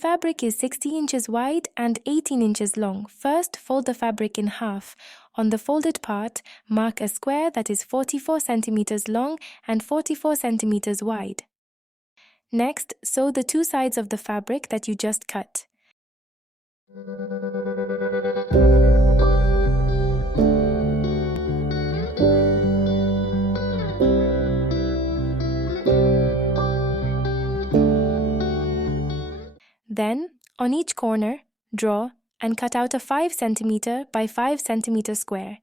Fabric is 60 inches wide and 18 inches long. First, fold the fabric in half. On the folded part, mark a square that is 44 centimeters long and 44 centimeters wide. Next, sew the two sides of the fabric that you just cut. Then, on each corner, draw and cut out a 5 cm by 5 cm square.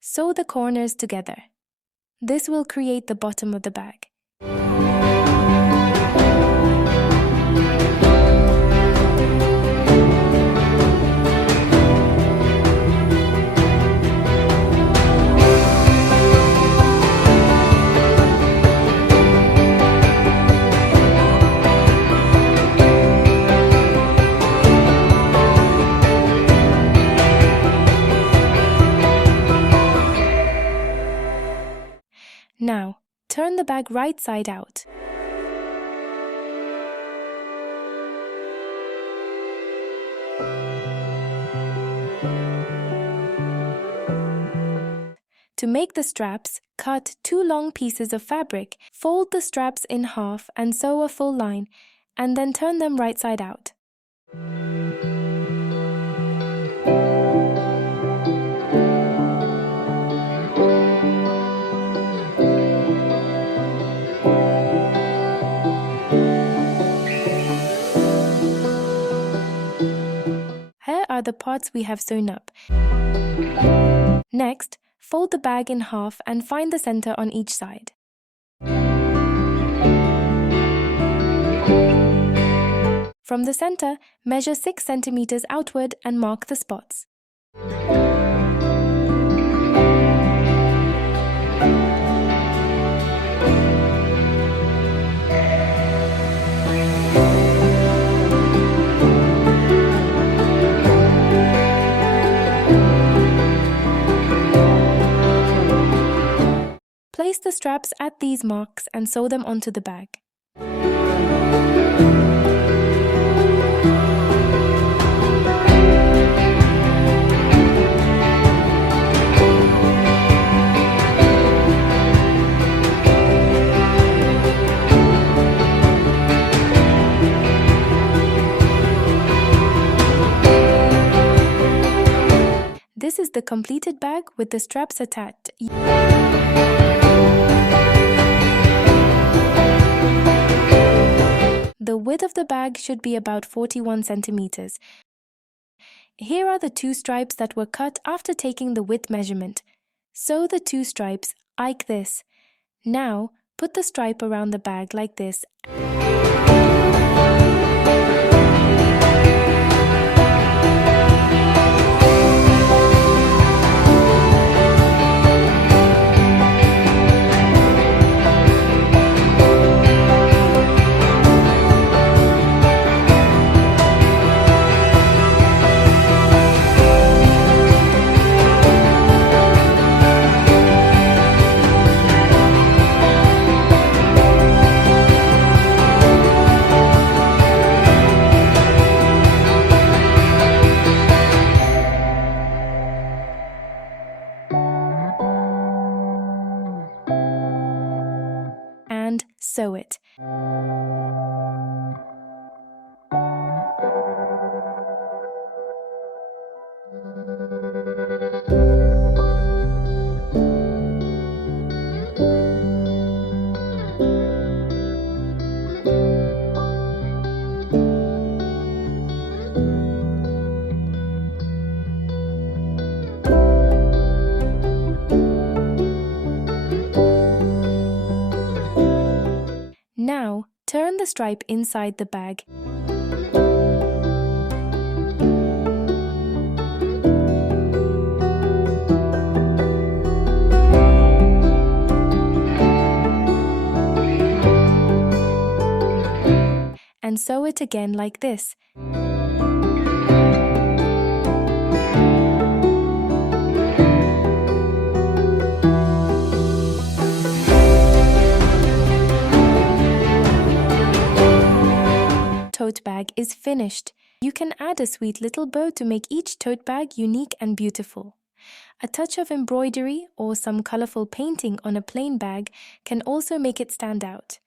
Sew the corners together. This will create the bottom of the bag. Now, turn the bag right side out. To make the straps, cut 2 long pieces of fabric, fold the straps in half and sew a full line, and then turn them right side out. Here are the parts we have sewn up. Next, fold the bag in half and find the center on each side. From the center, measure 6 centimeters outward and mark the spots. Place the straps at these marks and sew them onto the bag. This is the completed bag with the straps attached. The width of the bag should be about 41 centimeters. Here are the 2 stripes that were cut after taking the width measurement. Sew the 2 stripes like this. Now, put the stripe around the bag like this. And sew it. stripe inside the bag. And sew it again like this. Tote bag is finished. You can add a sweet little bow to make each tote bag unique and beautiful. A touch of embroidery or some colorful painting on a plain bag can also make it stand out.